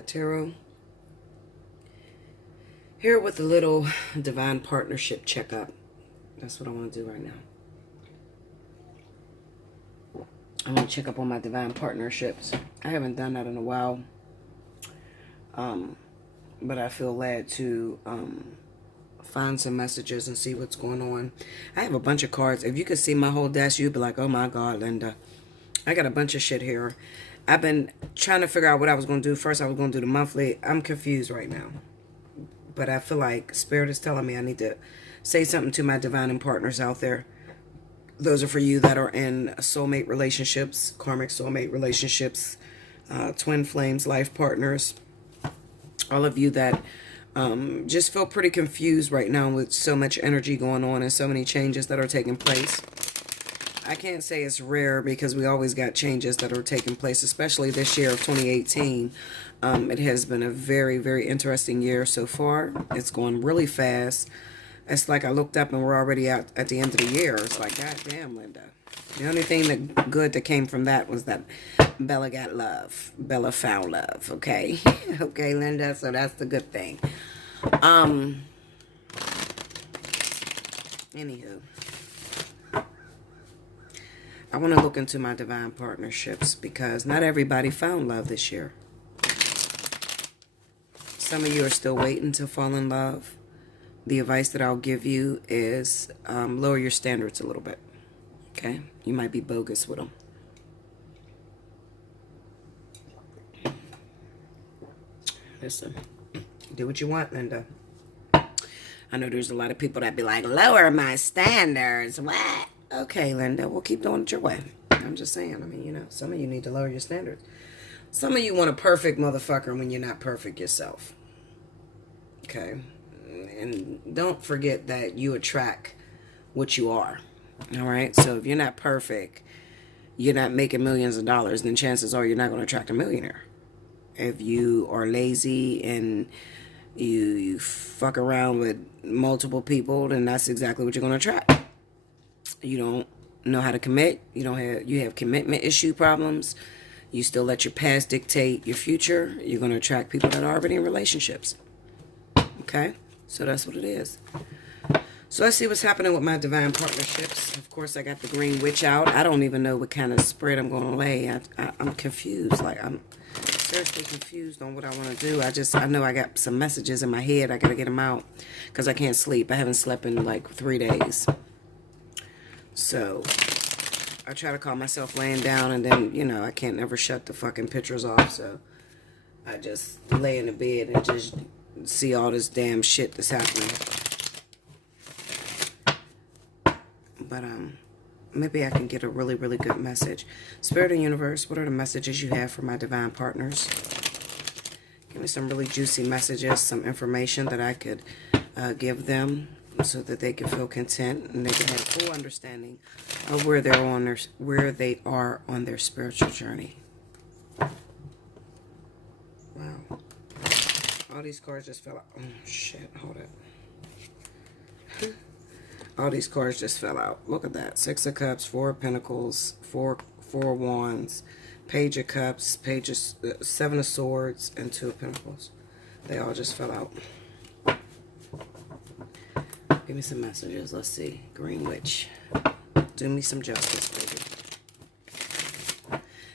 Allseeingeyetarot. Here with a little divine partnership checkup. That's what I want to do right now. I'm going to check up on my divine partnerships. I haven't done that in a while. But I feel led to find some messages and see what's going on. I have a bunch of cards. If you could see my whole desk, you'd be like, oh my God, Linda. I got a bunch of shit here. I've been trying to figure out what I was going to do. First, I was going to do the monthly. I'm confused right now. But I feel like Spirit is telling me I need to say something to my divine and partners out there. Those are for you that are in soulmate relationships, karmic soulmate relationships, twin flames, life partners. All of you that just feel pretty confused right now with so much energy going on and so many changes that are taking place. I can't say it's rare because we always got changes that are taking place, especially this year of 2018. It has been a very, very interesting year so far. It's going really fast. It's like I looked up and we're already out at the end of the year. It's like, God damn, Linda. The only thing that good that came from that was that Bella got love. Bella found love, okay? Okay, Linda, so that's the good thing. Anywho. I want to look into my divine partnerships because not everybody found love this year. Some of you are still waiting to fall in love. The advice that I'll give you is lower your standards a little bit. Okay? You might be bogus with them. Listen, do what you want, Linda. I know there's a lot of people that be like, lower my standards. What? Okay, Linda, we'll keep doing it your way. I'm just saying, I mean, you know, some of you need to lower your standards. Some of you want a perfect motherfucker when you're not perfect yourself. Okay? And don't forget that you attract what you are. All right? So if you're not perfect, you're not making millions of dollars, then chances are you're not going to attract a millionaire. If you are lazy and you fuck around with multiple people, then that's exactly what you're going to attract. You don't know how to commit. You have commitment issue problems. You still let your past dictate your future. You're going to attract people that are already in relationships. Okay? So that's what it is. So let's see what's happening with my divine partnerships. Of course, I got the Green Witch out. I don't even know what kind of spread I'm going to lay. I'm confused. Like, I'm seriously confused on what I want to do. I know I got some messages in my head. I got to get them out because I can't sleep. I haven't slept in like 3 days. So I try to calm myself laying down, and then, you know, I can't never shut the fucking pictures off. So I just lay in the bed and just see all this damn shit that's happening. But maybe I can get a really, really good message. Spirit and universe, what are the messages you have for my divine partners? Give me some really juicy messages, some information that I could give them so that they can feel content and they can have full understanding of where they are on their spiritual journey. Wow. All these cards just fell out. Oh, shit. Hold it. All these cards just fell out. Look at that. 6 of Cups, 4 of Pentacles, 4 Wands, Page of Cups, 7 of Swords, and 2 of Pentacles. They all just fell out. Give me some messages. Let's see. Green Witch. Do me some justice, baby.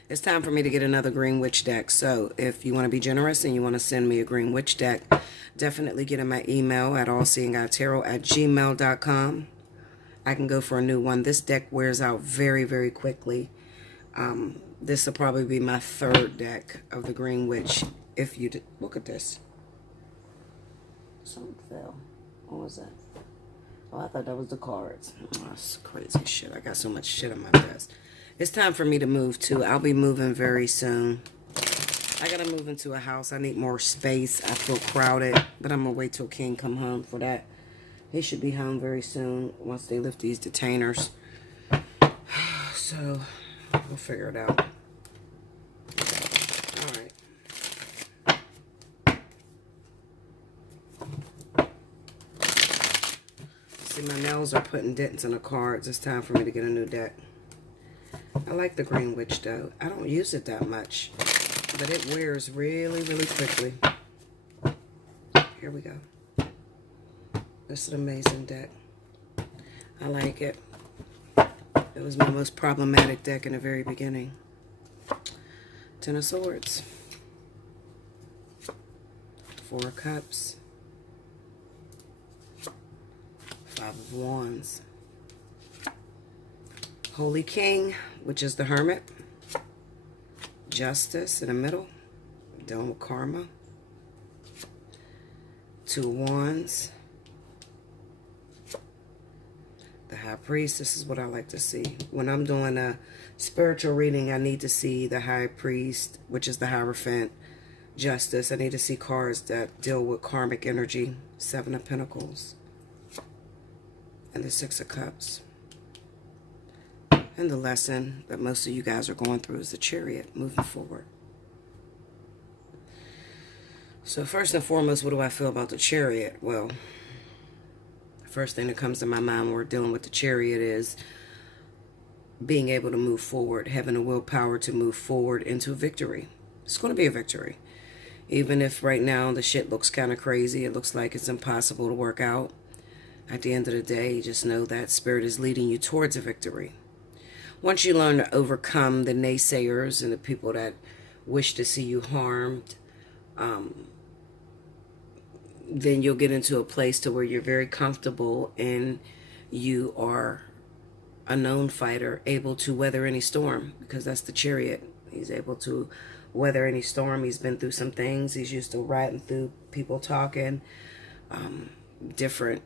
It's time for me to get another Green Witch deck. So if you want to be generous and you want to send me a Green Witch deck, definitely get in my email at allseeingeyetarot@gmail.com. I can go for a new one. This deck wears out very, very quickly. This will probably be my 3rd deck of the Green Witch. If you did, look at this. Something fell. What was that? Oh, I thought that was the cards. Oh, that's crazy shit. I got so much shit on my desk. It's time for me to move too. I'll be moving very soon. I gotta move into a house. I need more space. I feel crowded, but I'm gonna wait till King come home for that. He should be home very soon once they lift these detainers. So we'll figure it out. All right. See, my nails are putting dents in the cards. It's time for me to get a new deck. I like the Green Witch, though. I don't use it that much. but it wears really, really quickly. Here we go. This is an amazing deck. I like it. It was my most problematic deck in the very beginning. Ten of Swords. Four of Cups. Five of Wands. Holy King, which is the Hermit. Justice in the middle. Dealing with karma. Two of Wands. The High Priest. This is what I like to see. When I'm doing a spiritual reading, I need to see the High Priest, which is the Hierophant. Justice. I need to see cards that deal with karmic energy. Seven of Pentacles. And the Six of Cups. And the lesson that most of you guys are going through is the Chariot, moving forward. So first and foremost, what do I feel about the Chariot? Well, the first thing that comes to my mind when we're dealing with the Chariot is being able to move forward, having the willpower to move forward into a victory. It's going to be a victory. Even if right now the shit looks kind of crazy, it looks like it's impossible to work out. At the end of the day, you just know that Spirit is leading you towards a victory. Once you learn to overcome the naysayers and the people that wish to see you harmed, then you'll get into a place to where you're very comfortable and you are a known fighter, able to weather any storm, because that's the Chariot. He's able to weather any storm. He's been through some things. He's used to riding through people talking, different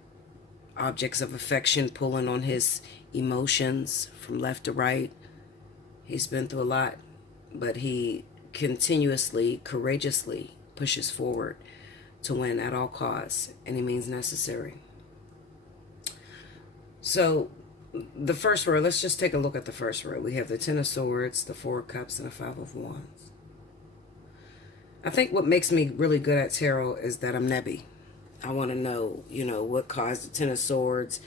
objects of affection pulling on his emotions from left to right. He's been through a lot, but he continuously, courageously pushes forward to win at all costs, any means necessary. So the first row, let's just take a look at the first row. We have the Ten of Swords, the Four of Cups, and the Five of Wands. I think what makes me really good at tarot is that I'm nebby. I want to know, what caused the Ten of Swords.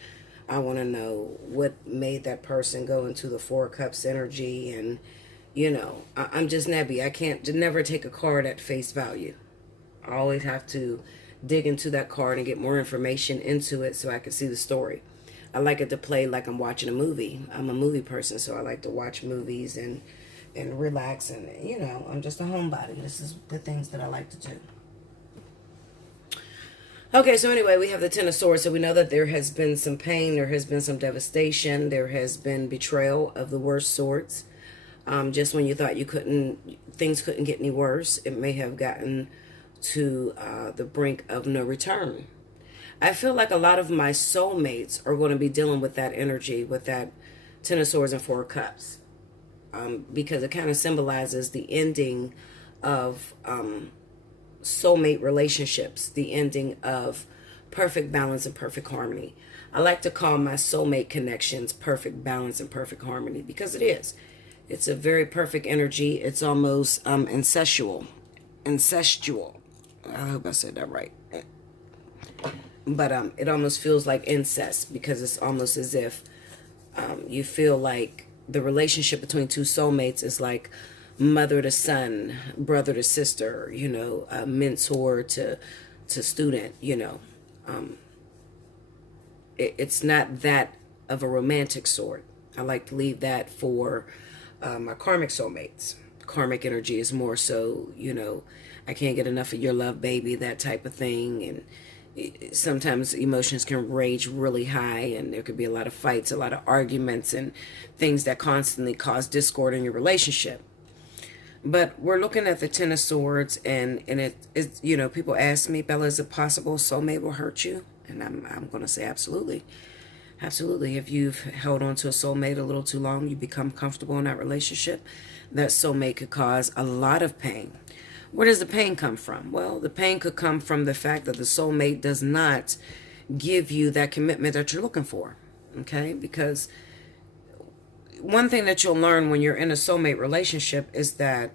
I want to know what made that person go into the Four of Cups energy. And, I'm just nebby. I can't never take a card at face value. I always have to dig into that card and get more information into it so I can see the story. I like it to play like I'm watching a movie. I'm a movie person, so I like to watch movies and relax. And, I'm just a homebody. This is the things that I like to do. Okay, so anyway, we have the Ten of Swords. So we know that there has been some pain. There has been some devastation. There has been betrayal of the worst sorts. Just when you thought things couldn't get any worse, it may have gotten to the brink of no return. I feel like a lot of my soulmates are going to be dealing with that energy, with that Ten of Swords and Four of Cups. Because it kind of symbolizes the ending of soulmate relationships, the ending of perfect balance and perfect harmony. I like to call my soulmate connections perfect balance and perfect harmony, because it is. It's a very perfect energy. It's almost incestual. I hope I said that right. But it almost feels like incest, because it's almost as if you feel like the relationship between two soulmates is like mother to son, brother to sister, mentor to student, it's not that of a romantic sort. I like to leave that for my karmic soulmates. Karmic energy is more so, I can't get enough of your love, baby, that type of thing. And sometimes emotions can rage really high, and there could be a lot of fights, a lot of arguments, and things that constantly cause discord in your relationship. But we're looking at the Ten of Swords, and it's people ask me, Bella, is it possible soulmate will hurt you? And I'm going to say absolutely. Absolutely. If you've held on to a soulmate a little too long, you become comfortable in that relationship, that soulmate could cause a lot of pain. Where does the pain come from? Well, the pain could come from the fact that the soulmate does not give you that commitment that you're looking for. Okay? Because one thing that you'll learn when you're in a soulmate relationship is that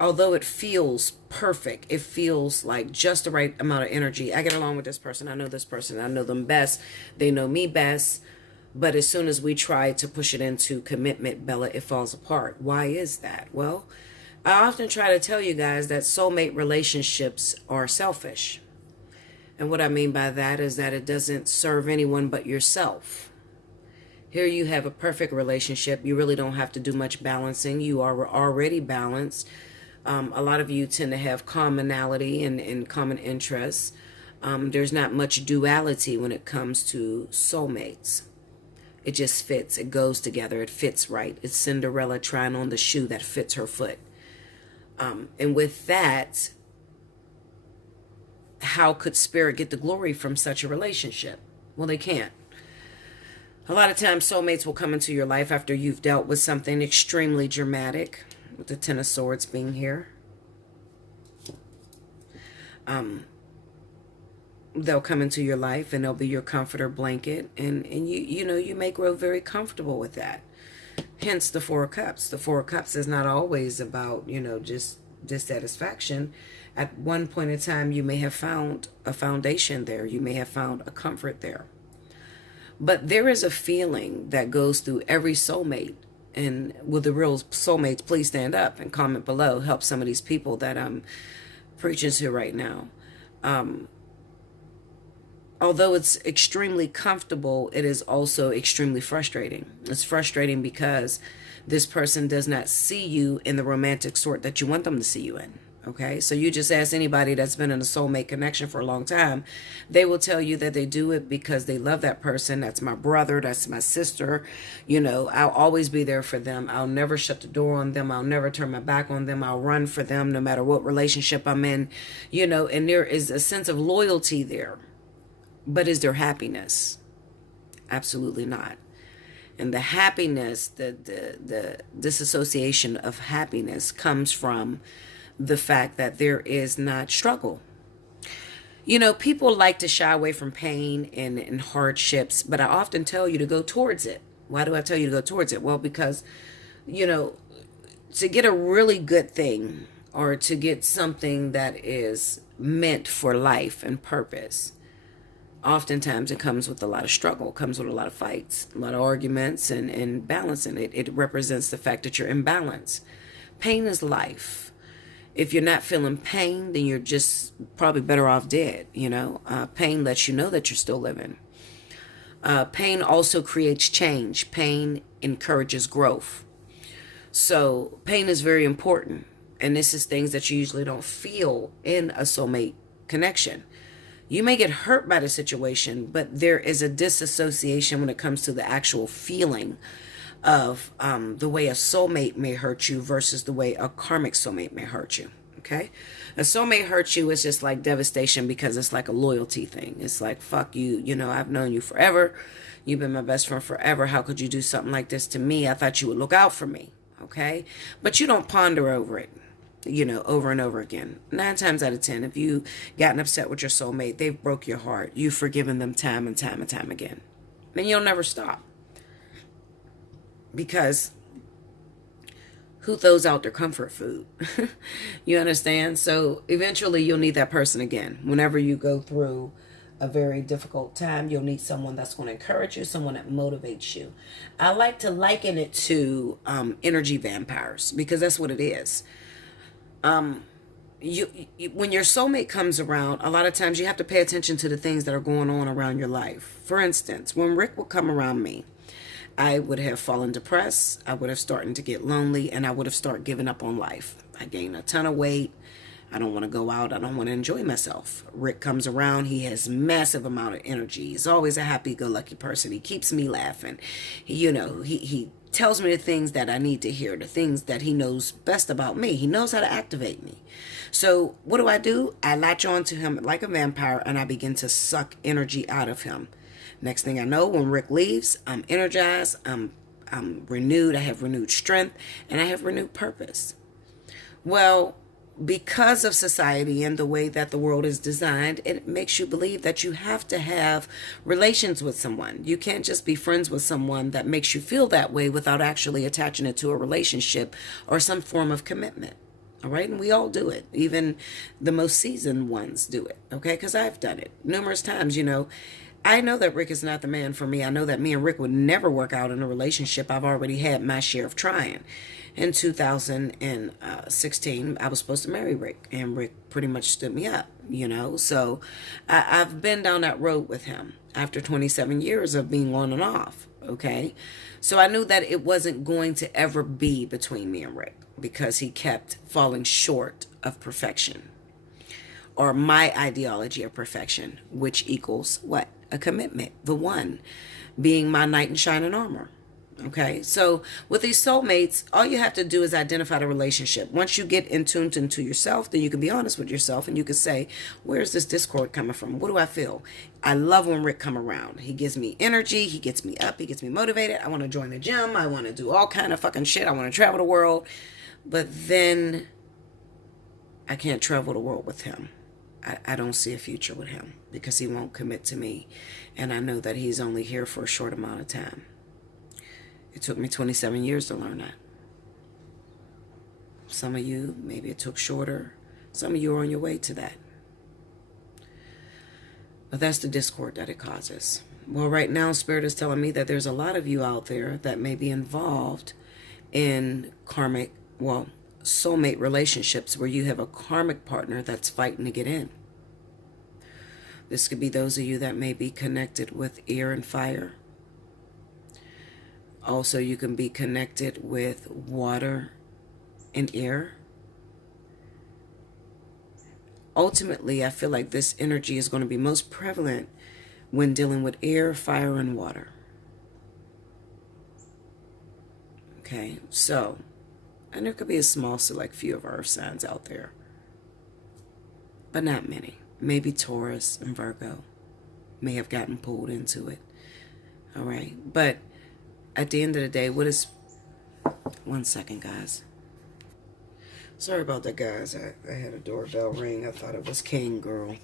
although it feels perfect, it feels like just the right amount of energy. I get along with this person. I know this person. I know them best. They know me best. But as soon as we try to push it into commitment, Bella, it falls apart. Why is that? Well, I often try to tell you guys that soulmate relationships are selfish. And what I mean by that is that it doesn't serve anyone but yourself. Here you have a perfect relationship. You really don't have to do much balancing. You are already balanced. A lot of you tend to have commonality and common interests. There's not much duality when it comes to soulmates. It just fits. It goes together. It fits right. It's Cinderella trying on the shoe that fits her foot. And with that, how could spirit get the glory from such a relationship? Well, they can't. A lot of times soulmates will come into your life after you've dealt with something extremely dramatic, with the Ten of Swords being here. They'll come into your life and they'll be your comforter blanket, and you may grow very comfortable with that. Hence the Four of Cups. The Four of Cups is not always about, just dissatisfaction. At one point in time, you may have found a foundation there. You may have found a comfort there. But there is a feeling that goes through every soulmate. And with the real soulmates, please stand up and comment below. Help some of these people that I'm preaching to right now. Although it's extremely comfortable, it is also extremely frustrating. It's frustrating because this person does not see you in the romantic sort that you want them to see you in. Okay, so you just ask anybody that's been in a soulmate connection for a long time, they will tell you that they do it because they love that person. That's my brother, that's my sister. I'll always be there for them. I'll never shut the door on them. I'll never turn my back on them. I'll run for them no matter what relationship I'm in, and there is a sense of loyalty there. But is there happiness? Absolutely not. And the happiness, the disassociation of happiness comes from the fact that there is not struggle. People like to shy away from pain and hardships, but I often tell you to go towards it. Why do I tell you to go towards it? Well, because, to get a really good thing or to get something that is meant for life and purpose, oftentimes it comes with a lot of struggle, comes with a lot of fights, a lot of arguments and balancing. It represents the fact that you're in balance. Pain is life. If you're not feeling pain, then you're just probably better off dead. Pain lets you know that you're still living. Pain also creates change. Pain encourages growth. So pain is very important. And this is things that you usually don't feel in a soulmate connection. You may get hurt by the situation, but there is a disassociation when it comes to the actual feeling of the way a soulmate may hurt you versus the way a karmic soulmate may hurt you. Okay? A soulmate hurts you is just like devastation because it's like a loyalty thing. It's like, fuck you, I've known you forever. You've been my best friend forever. How could you do something like this to me? I thought you would look out for me. Okay? But you don't ponder over it, over and over again. 9 times out of 10, if you gotten upset with your soulmate, they've broke your heart. You've forgiven them time and time and time again. And you'll never stop. Because who throws out their comfort food? You understand? So eventually you'll need that person again. Whenever you go through a very difficult time, you'll need someone that's going to encourage you, someone that motivates you. I like to liken it to energy vampires, because that's what it is. When your soulmate comes around, a lot of times you have to pay attention to the things that are going on around your life. For instance, when Rick would come around me, I would have fallen depressed, I would have started to get lonely, and I would have started giving up on life. I gained a ton of weight. I don't want to go out. I don't want to enjoy myself. Rick comes around. He has massive amount of energy. He's always a happy-go-lucky person. He keeps me laughing. He tells me the things that I need to hear, the things that he knows best about me. He knows how to activate me. So what do? I latch on to him like a vampire, and I begin to suck energy out of him. Next thing I know, when Rick leaves, I'm energized, I'm renewed, I have renewed strength, and I have renewed purpose. Well, because of society and the way that the world is designed, it makes you believe that you have to have relations with someone. You can't just be friends with someone that makes you feel that way without actually attaching it to a relationship or some form of commitment. All right. And we all do it. Even the most seasoned ones do it. Okay. Because I've done it numerous times. I know that Rick is not the man for me. I know that me and Rick would never work out in a relationship. I've already had my share of trying. In 2016, I was supposed to marry Rick, and Rick pretty much stood me up, you know. So I've been down that road with him after 27 years of being on and off, okay? So I knew that it wasn't going to ever be between me and Rick because he kept falling short of perfection, or my ideology of perfection, which equals what? A commitment. The one being my knight in shining armor. Okay, so with these soulmates, all you have to do is identify the relationship. Once you get in tuned into yourself, then you can be honest with yourself and you can say, where's this discord coming from? What do I feel? I love when Rick come around. He gives me energy. He gets me up. He gets me motivated. I want to join the gym. I want to do all kind of fucking shit. I want to travel the world. But then I can't travel the world with him. I don't see a future with him because he won't commit to me. And I know that he's only here for a short amount of time. It took me 27 years to learn that. Some of you, maybe it took shorter. Some of you are on your way to that. But that's the discord that it causes. Well, right now, Spirit is telling me that there's a lot of you out there that may be involved in karmic, well, soulmate relationships where you have a karmic partner that's fighting to get in. This could be those of you that may be connected with air and fire. Also, you can be connected with water and air. Ultimately, I feel like this energy is going to be most prevalent when dealing with air, fire, and water. Okay, so, and there could be a small select few of earth signs out there, but not many. Maybe Taurus and Virgo may have gotten pulled into it. All right, but at the end of the day, what is... One second, guys. Sorry about that, guys. I had a doorbell ring. I thought it was King, girl.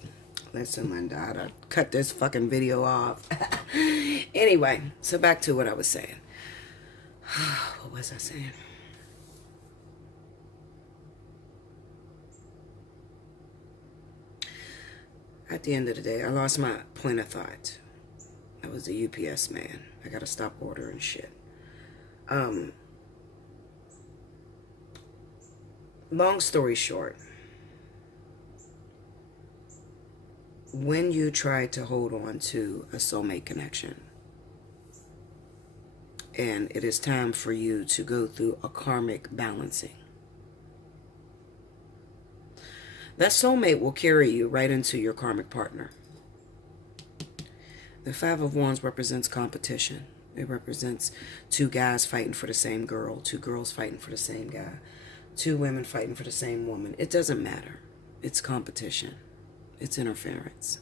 Listen, Linda, I'd have cut this fucking video off. Anyway, so back to what I was saying. What was I saying? At the end of the day, I lost my point of thought. I was the UPS man. I gotta stop ordering shit. Long story short, when you try to hold on to a soulmate connection, and it is time for you to go through a karmic balancing, that soulmate will carry you right into your karmic partner. The Five of Wands represents competition. It represents two guys fighting for the same girl, two girls fighting for the same guy, two women fighting for the same woman. It doesn't matter. It's competition. It's interference.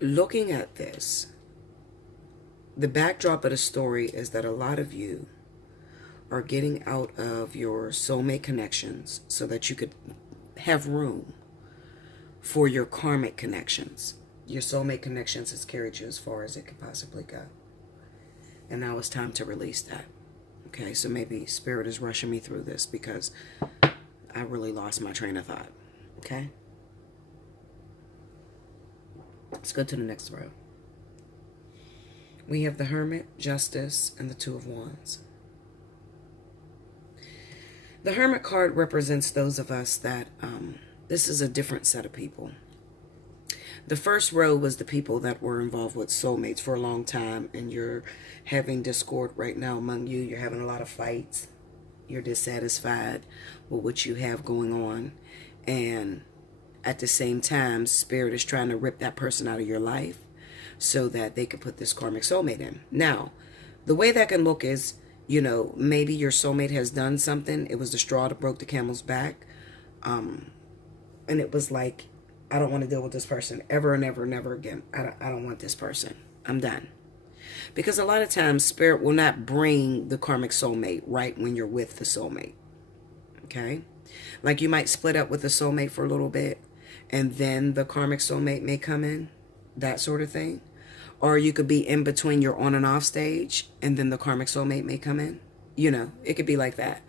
Looking at this, the backdrop of the story is that a lot of you are getting out of your soulmate connections so that you could have room for your karmic connections. Your soulmate connections has carried you as far as it could possibly go. And now it's time to release that. Okay, so maybe Spirit is rushing me through this because I really lost my train of thought. Okay? Let's go to the next row. We have the Hermit, Justice, and the Two of Wands. The Hermit card represents those of us that this is a different set of people. The first row was the people that were involved with soulmates for a long time, and you're having discord right now among you. You're having a lot of fights. You're dissatisfied with what you have going on. And at the same time, Spirit is trying to rip that person out of your life so that they could put this karmic soulmate in. Now, the way that can look is, you know, maybe your soulmate has done something. It was the straw that broke the camel's back. And it was like, I don't want to deal with this person ever and ever and ever again. I don't want this person. I'm done. Because a lot of times, Spirit will not bring the karmic soulmate right when you're with the soulmate. Okay? Like you might split up with the soulmate for a little bit, and then the karmic soulmate may come in. That sort of thing. Or you could be in between your on and off stage, and then the karmic soulmate may come in. You know, it could be like that.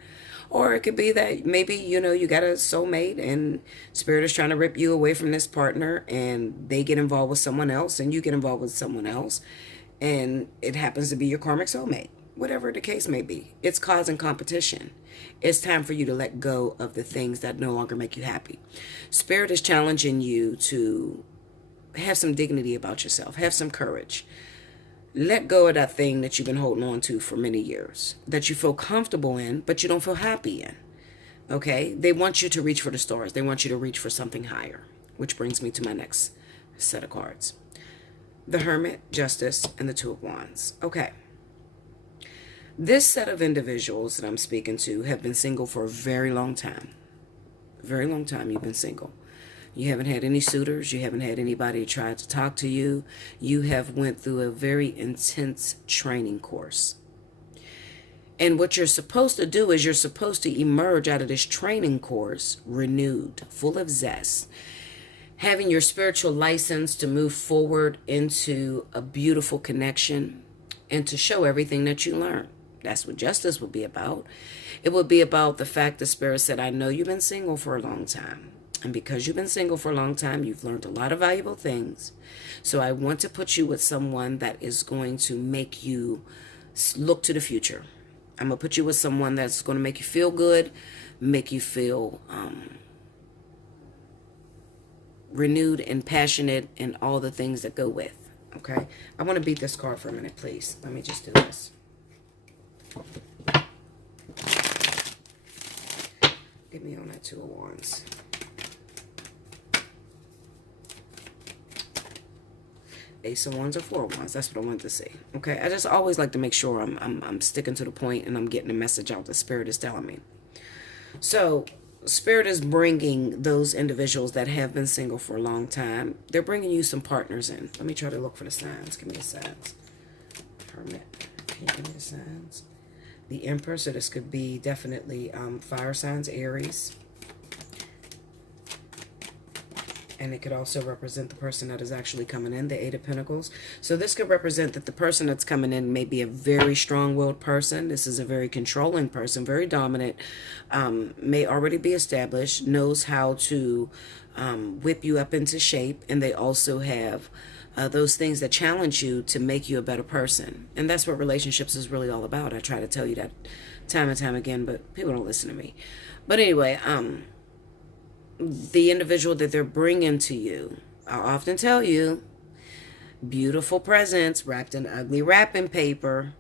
Or it could be that maybe, you got a soulmate and spirit is trying to rip you away from this partner and they get involved with someone else and you get involved with someone else and it happens to be your karmic soulmate. Whatever the case may be, it's causing competition. It's time for you to let go of the things that no longer make you happy. Spirit is challenging you to have some dignity about yourself. Have some courage. Let go of that thing that you've been holding on to for many years, that you feel comfortable in, but you don't feel happy in. Okay? They want you to reach for the stars. They want you to reach for something higher, which brings me to my next set of cards. The Hermit, Justice, and the Two of Wands. Okay. This set of individuals that I'm speaking to have been single for a very long time. Very long time you've been single. You haven't had any suitors. You haven't had anybody try to talk to you. You have went through a very intense training course. And what you're supposed to do is you're supposed to emerge out of this training course renewed, full of zest, having your spiritual license to move forward into a beautiful connection and to show everything that you learned. That's what justice would be about. It would be about the fact that Spirit said, I know you've been single for a long time. And because you've been single for a long time, you've learned a lot of valuable things. So I want to put you with someone that is going to make you look to the future. I'm going to put you with someone that's going to make you feel good, make you feel renewed and passionate and all the things that go with. Okay? I want to beat this card for a minute, please. Let me just do this. Get me on that Two of Wands. Ace of Wands or Four of Wands. That's what I wanted to see. Okay, I just always like to make sure I'm sticking to the point and I'm getting the message out that Spirit is telling me. So, Spirit is bringing those individuals that have been single for a long time. They're bringing you some partners in. Let me try to look for the signs. Give me the signs. Hermit. Can you give me the signs? The Emperor. So this could be definitely fire signs, Aries. And it could also represent the person that is actually coming in, the Eight of Pentacles. So this could represent that the person that's coming in may be a very strong-willed person. This is a very controlling person, very dominant, may already be established, knows how to whip you up into shape. And they also have those things that challenge you to make you a better person. And that's what relationships is really all about. I try to tell you that time and time again, but people don't listen to me. But anyway, the individual that they're bringing to you, I often tell you, beautiful presents wrapped in ugly wrapping paper.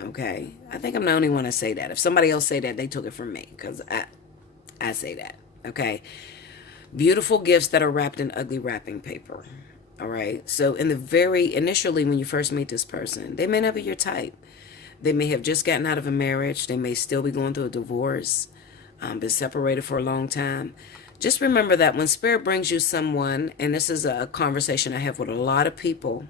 Okay, I think I'm the only one to say that. If somebody else say that, they took it from me, because I say that. Okay, beautiful gifts that are wrapped in ugly wrapping paper. All right, so in the very initially when you first meet this person, they may not be your type. They may have just gotten out of a marriage. They may still be going through a divorce, been separated for a long time. Just remember that when Spirit brings you someone, and this is a conversation I have with a lot of people,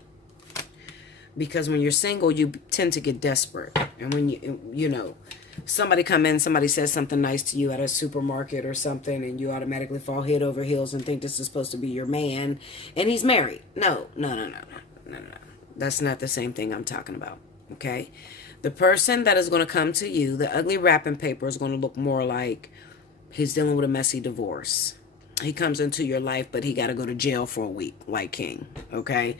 because when you're single, you tend to get desperate. And when you know, somebody come in, somebody says something nice to you at a supermarket or something, and you automatically fall head over heels and think this is supposed to be your man, and he's married. No. That's not the same thing I'm talking about, okay? The person that is going to come to you, the ugly wrapping paper is going to look more like he's dealing with a messy divorce. He comes into your life, but he got to go to jail for a week, White King, okay?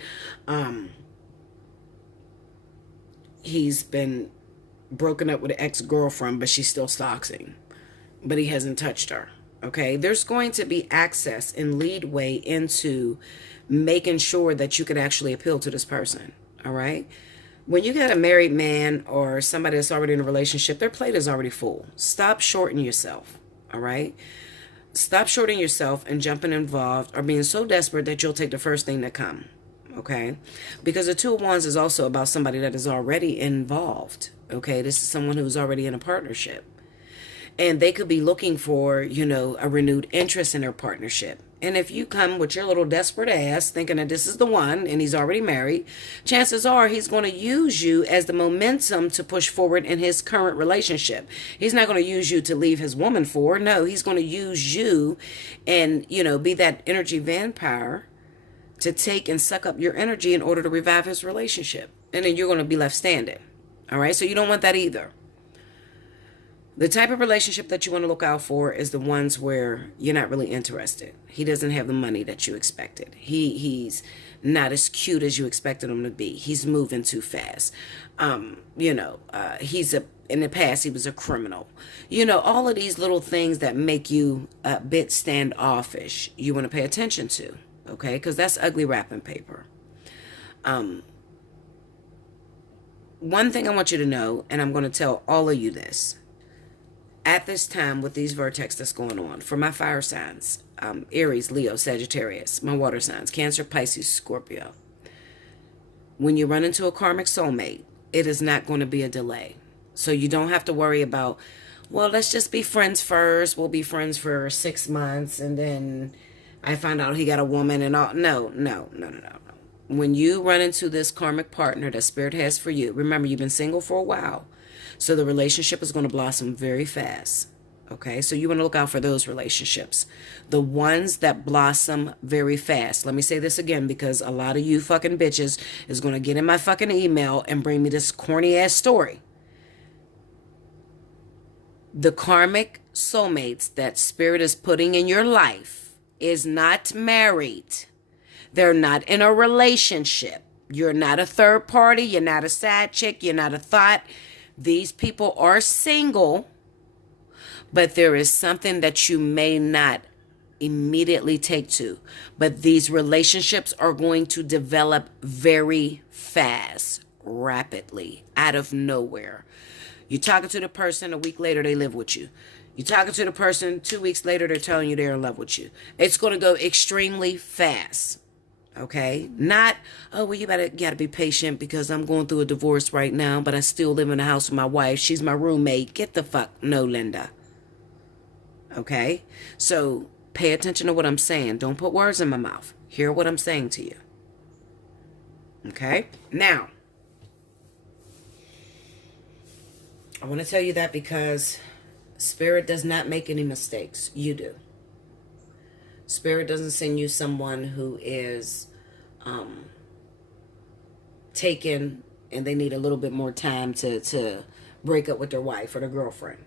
He's been broken up with an ex-girlfriend, but she still stalks him. But he hasn't touched her, okay? There's going to be access and leadway into making sure that you can actually appeal to this person, all right? When you got a married man or somebody that's already in a relationship, their plate is already full. Stop shorting yourself. All right? Stop shorting yourself and jumping involved or being so desperate that you'll take the first thing that come. Okay? Because the Two of Wands is also about somebody that is already involved. Okay? This is someone who's already in a partnership. And they could be looking for, a renewed interest in their partnership. And if you come with your little desperate ass thinking that this is the one and he's already married, chances are he's going to use you as the momentum to push forward in his current relationship. He's not going to use you to leave his woman for. No, he's going to use you and, be that energy vampire to take and suck up your energy in order to revive his relationship. And then you're going to be left standing. All right? So you don't want that either. The type of relationship that you want to look out for is the ones where you're not really interested. He doesn't have the money that you expected. He's not as cute as you expected him to be. He's moving too fast. In the past he was a criminal. All of these little things that make you a bit standoffish, you want to pay attention to, okay? Because that's ugly wrapping paper. One thing I want you to know, and I'm going to tell all of you this. At this time, with these vertex that's going on, for my fire signs, Aries, Leo, Sagittarius, my water signs, Cancer, Pisces, Scorpio, when you run into a karmic soulmate, it is not going to be a delay. So you don't have to worry about, well, let's just be friends first. We'll be friends for 6 months, and then I find out he got a woman and all. No. When you run into this karmic partner that Spirit has for you, remember, you've been single for a while. So the relationship is going to blossom very fast. Okay, so you want to look out for those relationships. The ones that blossom very fast. Let me say this again, because a lot of you fucking bitches is going to get in my fucking email and bring me this corny ass story. The karmic soulmates that Spirit is putting in your life is not married. They're not in a relationship. You're not a third party. You're not a side chick. You're not a thought. These people are single, but there is something that you may not immediately take to. But these relationships are going to develop very fast, rapidly, out of nowhere. You're talking to the person, a week later they live with you. You're talking to the person, 2 weeks later they're telling you they're in love with you. It's going to go extremely fast. Okay, not, oh, well, you gotta be patient because I'm going through a divorce right now, but I still live in the house with my wife. She's my roommate. Get the fuck. No, Linda. Okay, so pay attention to what I'm saying. Don't put words in my mouth. Hear what I'm saying to you. Okay, now, I want to tell you that because Spirit does not make any mistakes. You do. Spirit doesn't send you someone who is taken and they need a little bit more time to break up with their wife or their girlfriend.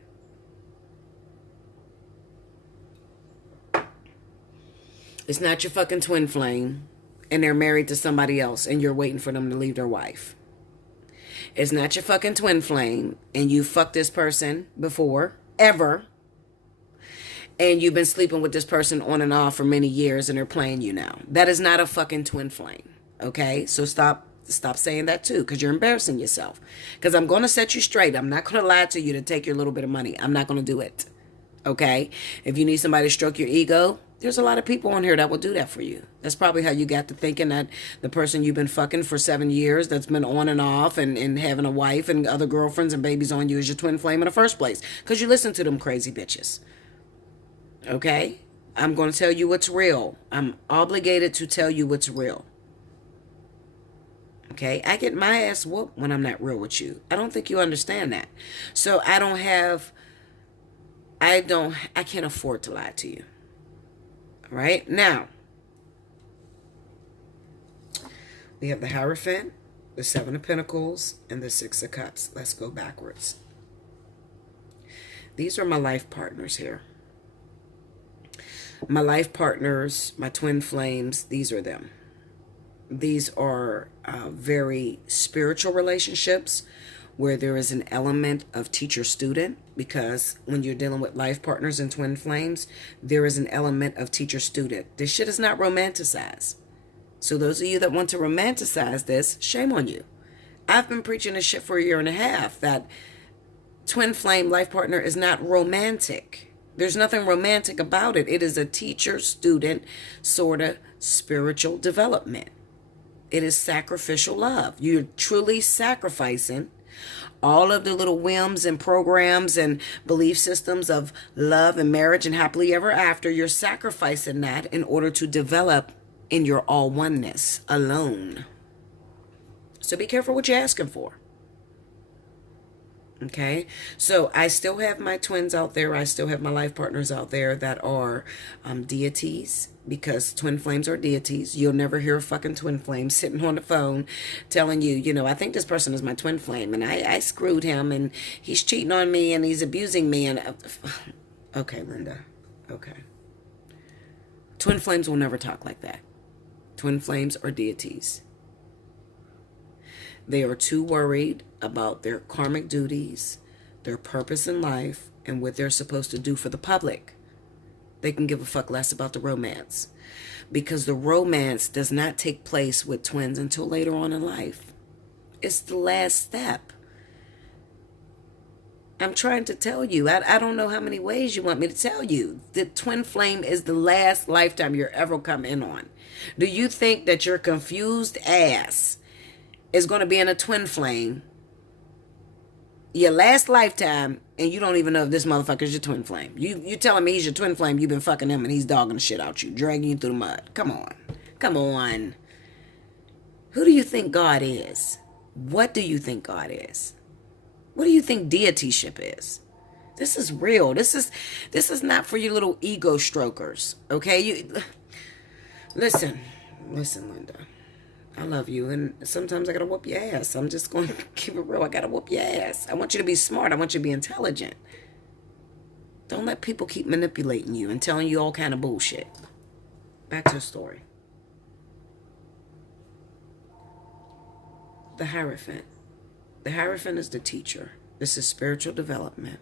It's not your fucking twin flame and they're married to somebody else and you're waiting for them to leave their wife. It's not your fucking twin flame and you fucked this person before, ever. And you've been sleeping with this person on and off for many years and they're playing you now. That is not a fucking twin flame. Okay? So stop saying that too, because you're embarrassing yourself. Because I'm going to set you straight. I'm not going to lie to you to take your little bit of money. I'm not going to do it. Okay? If you need somebody to stroke your ego, there's a lot of people on here that will do that for you. That's probably how you got to thinking that the person you've been fucking for 7 years that's been on and off and having a wife and other girlfriends and babies on you is your twin flame in the first place. Because you listen to them crazy bitches. Okay? I'm going to tell you what's real. I'm obligated to tell you what's real. Okay? I get my ass whooped when I'm not real with you. I don't think you understand that. So I can't afford to lie to you. All right? Now, we have the Hierophant, the Seven of Pentacles, and the Six of Cups. Let's go backwards. These are my life partners here. My life partners, my twin flames, these are them. These are very spiritual relationships where there is an element of teacher-student, because when you're dealing with life partners and twin flames, there is an element of teacher-student. This shit is not romanticized. So those of you that want to romanticize this, shame on you. I've been preaching this shit for a year and a half, that twin flame life partner is not romantic. There's nothing romantic about it. It is a teacher-student sort of spiritual development. It is sacrificial love. You're truly sacrificing all of the little whims and programs and belief systems of love and marriage and happily ever after. You're sacrificing that in order to develop in your all oneness alone. So be careful what you're asking for. Okay, so I still have my twins out there. I still have my life partners out there that are deities, because twin flames are deities. You'll never hear a fucking twin flame sitting on the phone telling you, you know, I think this person is my twin flame and I screwed him and he's cheating on me and he's abusing me. And okay, Linda. Okay. Twin flames will never talk like that. Twin flames are deities. They are too worried about their karmic duties, their purpose in life, and what they're supposed to do for the public. They can give a fuck less about the romance, because the romance does not take place with twins until later on in life. It's the last step. I'm trying to tell you. I don't know how many ways you want me to tell you. The twin flame is the last lifetime you're ever come in on. Do you think that your confused ass is going to be in a twin flame your last lifetime and you don't even know if this motherfucker is your twin flame? You telling me he's your twin flame, you've been fucking him and he's dogging the shit out you, dragging you through the mud. Come on. Come on. Who do you think God is? What do you think God is? What do you think deityship is? This is real. This is not for you little ego strokers. Okay? Listen, Linda. I love you, and sometimes I gotta whoop your ass. I'm just going to keep it real. I gotta whoop your ass. I want you to be smart. I want you to be intelligent. Don't let people keep manipulating you and telling you all kind of bullshit. Back to the story. The Hierophant. The Hierophant is the teacher. This is spiritual development.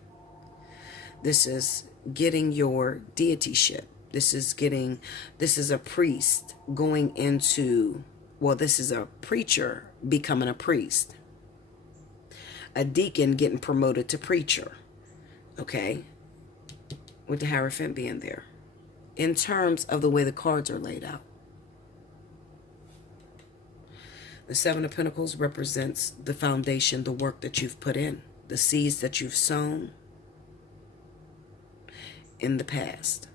This is getting your deityship. This is a priest going into... Well, this is a preacher becoming a priest. A deacon getting promoted to preacher. Okay? With the Hierophant being there. In terms of the way the cards are laid out. The Seven of Pentacles represents the foundation, the work that you've put in. The seeds that you've sown in the past.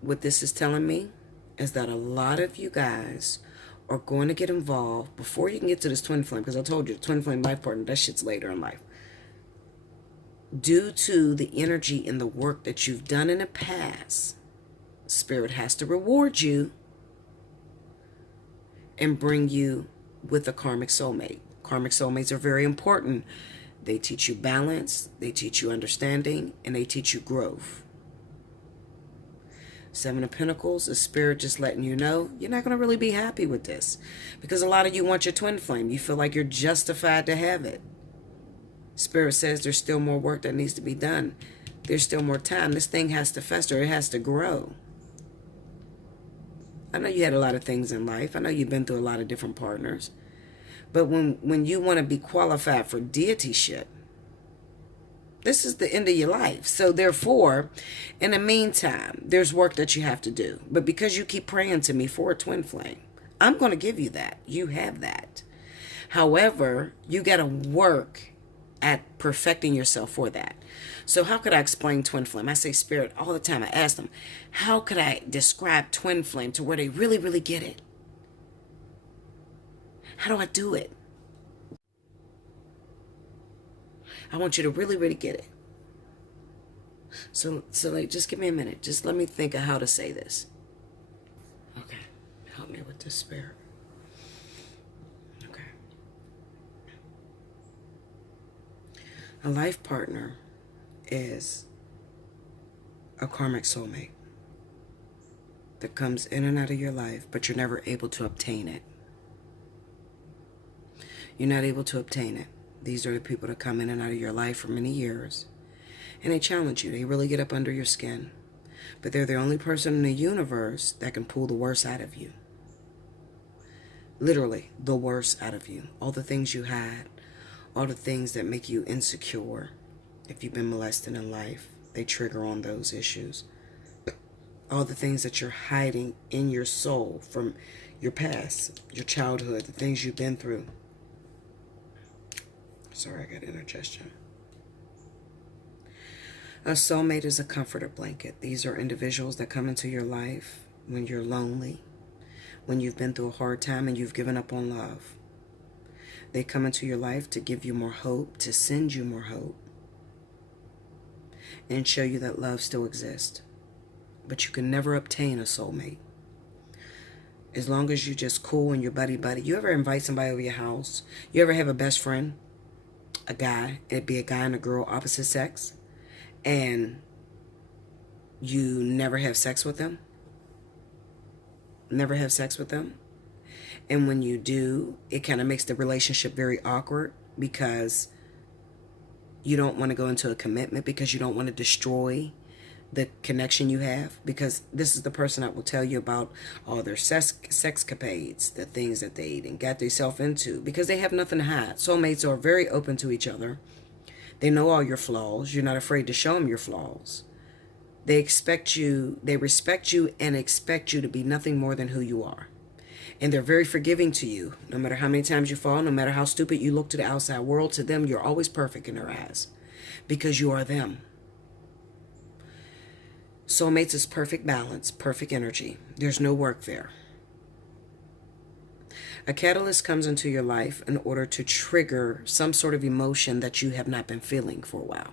What this is telling me is that a lot of you guys are going to get involved before you can get to this twin flame, because I told you, the twin flame life partner, that shit's later in life. Due to the energy and the work that you've done in the past, Spirit has to reward you and bring you with a karmic soulmate. Karmic soulmates are very important. They teach you balance, they teach you understanding, and they teach you growth. Seven of Pentacles is Spirit just letting you know you're not going to really be happy with this, because a lot of you want your twin flame. You feel like you're justified to have it. Spirit says there's still more work that needs to be done. There's still more time. This thing has to fester. It has to grow. I know you had a lot of things in life. I know you've been through a lot of different partners. But when you want to be qualified for deityship, this is the end of your life. So therefore, in the meantime, there's work that you have to do. But because you keep praying to me for a twin flame, I'm going to give you that. You have that. However, you got to work at perfecting yourself for that. So how could I explain twin flame? I say Spirit all the time. I ask them, how could I describe twin flame to where they really, really get it? How do I do it? I want you to really, really get it. So like, just give me a minute. Just let me think of how to say this. Okay. Help me with this, Spirit. Okay. A life partner is a karmic soulmate that comes in and out of your life, but you're never able to obtain it. You're not able to obtain it. These are the people that come in and out of your life for many years. And they challenge you. They really get up under your skin. But they're the only person in the universe that can pull the worst out of you. Literally, the worst out of you. All the things you had. All the things that make you insecure. If you've been molested in life, they trigger on those issues. All the things that you're hiding in your soul from your past, your childhood, the things you've been through. Sorry, I got indigestion. A soulmate is a comforter blanket. These are individuals that come into your life when you're lonely, when you've been through a hard time and you've given up on love. They come into your life to give you more hope, to send you more hope, and show you that love still exists. But you can never obtain a soulmate. As long as you just cool and you're buddy. You ever invite somebody over your house? You ever have a best friend? A guy. It'd be a guy and a girl, opposite sex. And you never have sex with them? Never have sex with them? And when you do, it kind of makes the relationship very awkward because you don't want to go into a commitment, because you don't want to destroy the connection you have, because this is the person that will tell you about all their sexcapades, the things that they and got themselves into, because they have nothing to hide. Soulmates are very open to each other. They know all your flaws. You're not afraid to show them your flaws. They respect you and expect you to be nothing more than who you are. And they're very forgiving to you. No matter how many times you fall, no matter how stupid you look to the outside world, to them, you're always perfect in their eyes because you are them. Soulmates is perfect balance, perfect energy. There's no work there. A catalyst comes into your life in order to trigger some sort of emotion that you have not been feeling for a while.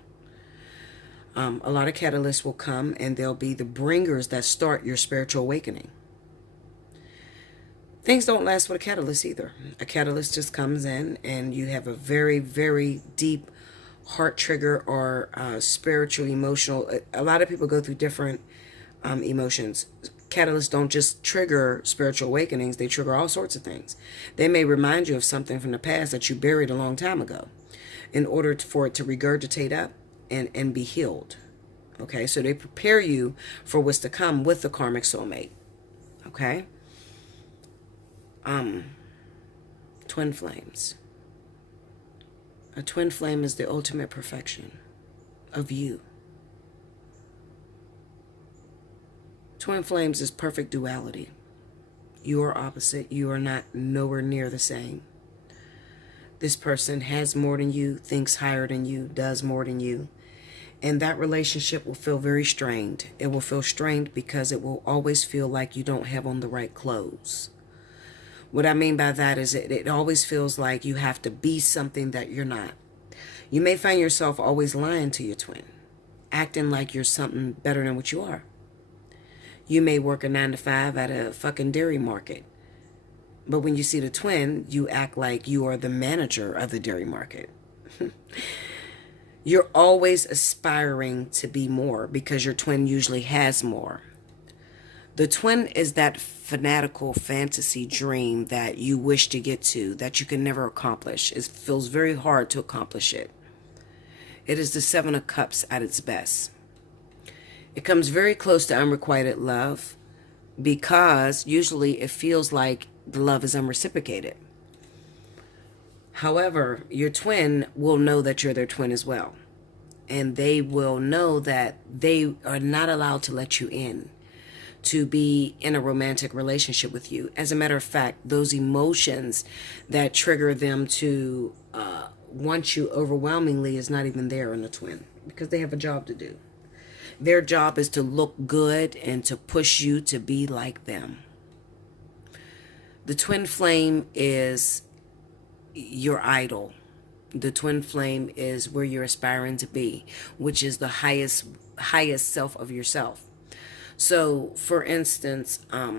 A lot of catalysts will come and they'll be the bringers that start your spiritual awakening. Things don't last with a catalyst either. A catalyst just comes in and you have a very, very deep heart trigger or spiritual, emotional. A lot of people go through different emotions. Catalysts don't just trigger spiritual awakenings. They trigger all sorts of things. They may remind you of something from the past that you buried a long time ago in order for it to regurgitate up and be healed. Okay, so they prepare you for what's to come with the karmic soulmate. Okay. Twin flames. A twin flame is the ultimate perfection of you. Twin flames is perfect duality. You are opposite. You are not nowhere near the same. This person has more than you, thinks higher than you, does more than you. And that relationship will feel very strained. It will feel strained because it will always feel like you don't have on the right clothes. What I mean by that is it always feels like you have to be something that you're not. You may find yourself always lying to your twin, acting like you're something better than what you are. You may work a 9 to 5 at a fucking dairy market. But when you see the twin, you act like you are the manager of the dairy market. You're always aspiring to be more because your twin usually has more. The twin is that fanatical fantasy dream that you wish to get to, that you can never accomplish. It feels very hard to accomplish it. It is the 7 of Cups at its best. It comes very close to unrequited love because usually it feels like the love is unreciprocated. However, your twin will know that you're their twin as well. And they will know that they are not allowed to let you in to be in a romantic relationship with you. As a matter of fact, those emotions that trigger them to want you overwhelmingly is not even there in a twin because they have a job to do. Their job is to look good and to push you to be like them. The twin flame is your idol. The twin flame is where you're aspiring to be, which is the highest self of yourself. So, for instance, I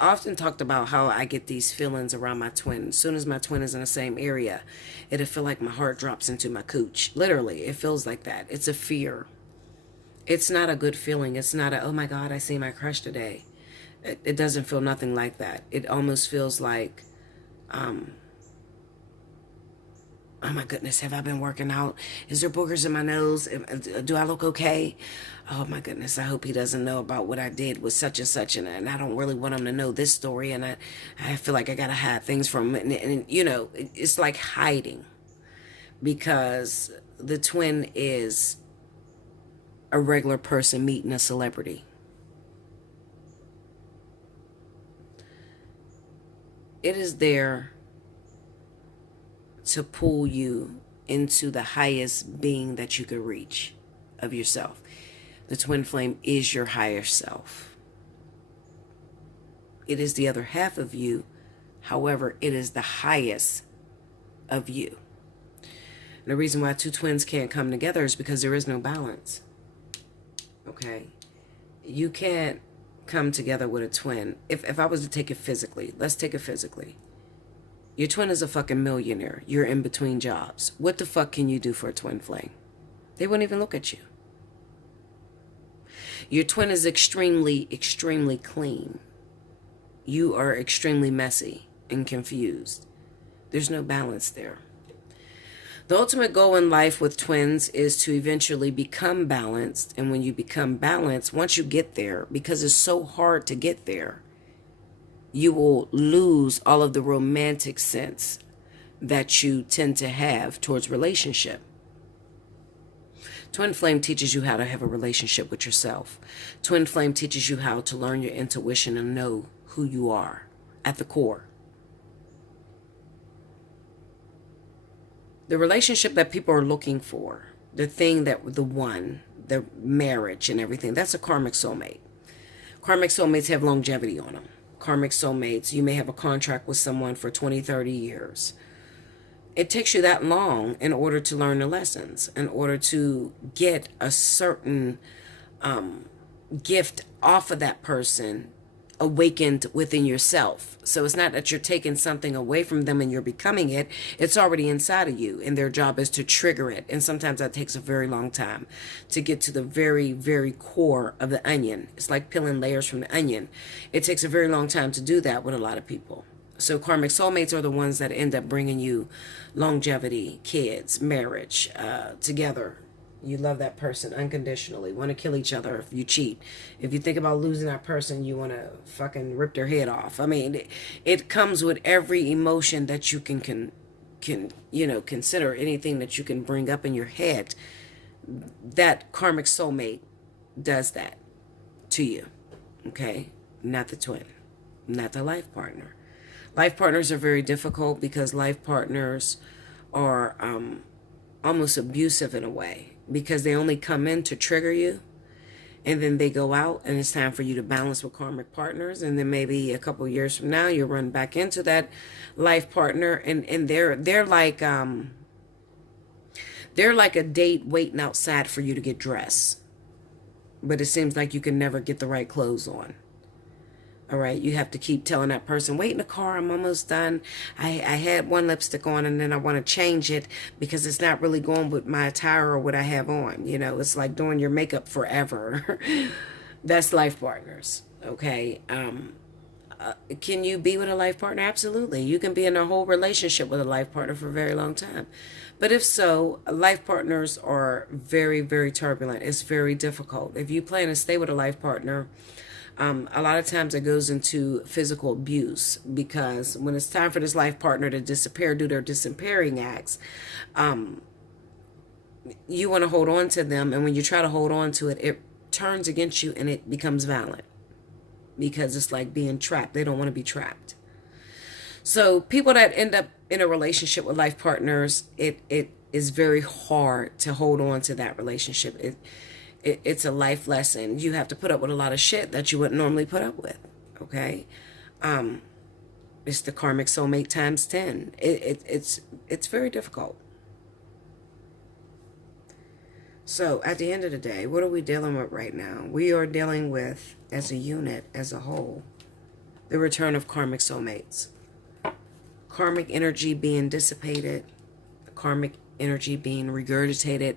often talked about how I get these feelings around my twin. As soon as my twin is in the same area, it'll feel like my heart drops into my cooch. Literally, it feels like that. It's a fear. It's not a good feeling. It's not a, oh my God, I see my crush today. It doesn't feel nothing like that. It almost feels like, oh my goodness, have I been working out? Is there boogers in my nose? Do I look okay? Oh my goodness, I hope he doesn't know about what I did with such and such, and I don't really want him to know this story, and I feel like I gotta hide things from him. And you know, it's like hiding because the twin is a regular person meeting a celebrity. It is there to pull you into the highest being that you could reach of yourself. The twin flame is your higher self. It is the other half of you However, it is the highest of you. And the reason why two twins can't come together is because there is no balance. Okay? You can't come together with a twin. If I was to take it physically, let's take it physically. Your twin is a fucking millionaire. You're in between jobs. What the fuck can you do for a twin flame? They wouldn't even look at you. Your twin is extremely, extremely clean. You are extremely messy and confused. There's no balance there. The ultimate goal in life with twins is to eventually become balanced. And when you become balanced, once you get there, because it's so hard to get there, you will lose all of the romantic sense that you tend to have towards relationship. Twin flame teaches you how to have a relationship with yourself. Twin flame teaches you how to learn your intuition and know who you are at the core. The relationship that people are looking for, the thing that the one, the marriage and everything, that's a karmic soulmate. Karmic soulmates have longevity on them. Karmic soulmates, you may have a contract with someone for 20, 30 years. It takes you that long in order to learn the lessons, in order to get a certain gift off of that person awakened within yourself. So it's not that you're taking something away from them and you're becoming it. It's already inside of you, and their job is to trigger it. And sometimes that takes a very long time to get to the very, very core of the onion. It's like peeling layers from the onion. It takes a very long time to do that with a lot of people. So karmic soulmates are the ones that end up bringing you longevity, kids, marriage, together. You love that person unconditionally. Want to kill each other if you cheat. If you think about losing that person, you want to fucking rip their head off. I mean, it comes with every emotion that you can consider, anything that you can bring up in your head. That karmic soulmate does that to you. Okay? Not the twin. Not the life partner. Life partners are very difficult because life partners are almost abusive in a way, because they only come in to trigger you, and then they go out, and it's time for you to balance with karmic partners, and then maybe a couple of years from now you run back into that life partner, and they're like a date waiting outside for you to get dressed, but it seems like you can never get the right clothes on. All right, you have to keep telling that person, wait in the car, I'm almost done. I had one lipstick on and then I want to change it because it's not really going with my attire or what I have on. You know, it's like doing your makeup forever. That's life partners, okay? Can you be with a life partner? Absolutely. You can be in a whole relationship with a life partner for a very long time. But if so, life partners are very, very turbulent. It's very difficult. If you plan to stay with a life partner, a lot of times it goes into physical abuse, because when it's time for this life partner to disappear, do their disappearing acts, you want to hold on to them, and when you try to hold on to it, it turns against you and it becomes violent, because it's like being trapped. They don't want to be trapped. So people that end up in a relationship with life partners, it is very hard to hold on to that relationship. It's a life lesson. You have to put up with a lot of shit that you wouldn't normally put up with. Okay? It's the karmic soulmate times 10. It's very difficult. So at the end of the day, what are we dealing with right now? We are dealing with, as a unit, as a whole, the return of karmic soulmates. Karmic energy being dissipated, karmic energy being regurgitated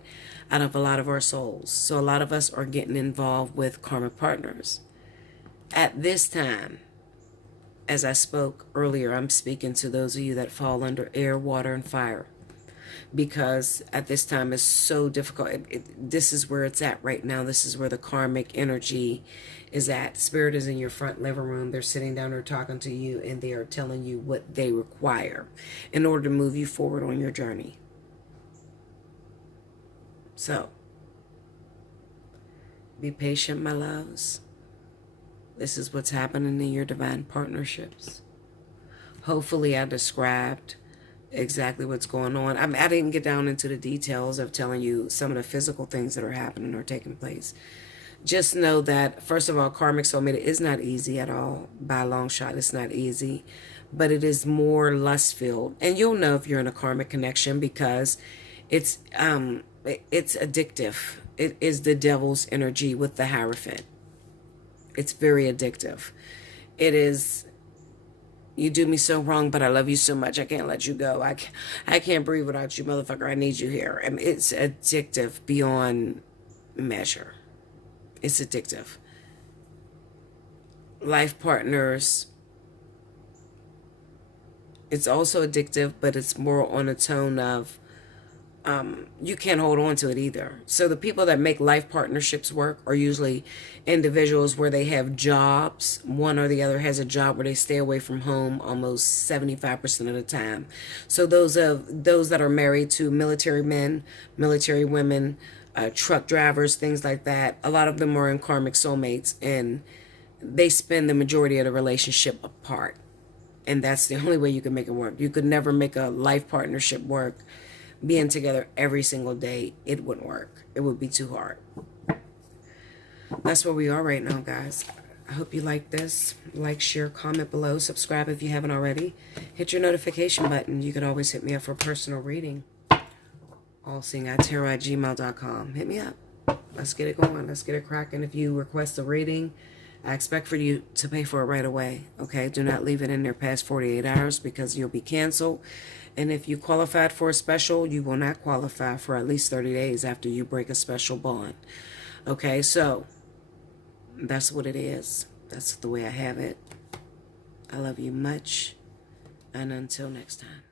out of a lot of our souls. So a lot of us are getting involved with karmic partners. At this time, as I spoke earlier, I'm speaking to those of you that fall under air, water, and fire. Because at this time it's so difficult. This is where it's at right now. This is where the karmic energy is at. Spirit is in your front living room. They're sitting down there talking to you, and they are telling you what they require in order to move you forward on your journey. So, be patient, my loves. This is what's happening in your divine partnerships. Hopefully I described exactly what's going on. I didn't get down into the details of telling you some of the physical things that are happening or taking place. just know that, first of all, karmic soulmate is not easy at all. By a long shot, it's not easy. But it is more lust-filled. And you'll know if you're in a karmic connection because it's addictive. It is the devil's energy with the Hierophant. It's very addictive. It is, you do me so wrong, but I love you so much. I can't let you go. I can't breathe without you, motherfucker. I need you here. I mean, it's addictive beyond measure. It's addictive. Life partners, it's also addictive, but it's more on a tone of you can't hold on to it either. So the people that make life partnerships work are usually individuals where they have jobs. One or the other has a job where they stay away from home almost 75% of the time. So those that are married to military men, military women, truck drivers, things like that, a lot of them are in karmic soulmates, and they spend the majority of the relationship apart. And that's the only way you can make it work. You could never make a life partnership work being together every single day. It wouldn't work. It would be too hard. That's where we are right now, guys. I hope you like this. Like, share, comment below. Subscribe if you haven't already. Hit your notification button. You can always hit me up for a personal reading. Allseeingeyetarot@gmail.com. Hit me up. Let's get it going. Let's get it cracking. If you request a reading, I expect for you to pay for it right away. Okay? Do not leave it in there past 48 hours because you'll be canceled. And if you qualified for a special, you will not qualify for at least 30 days after you break a special bond. Okay? So, that's what it is. That's the way I have it. I love you much. And until next time.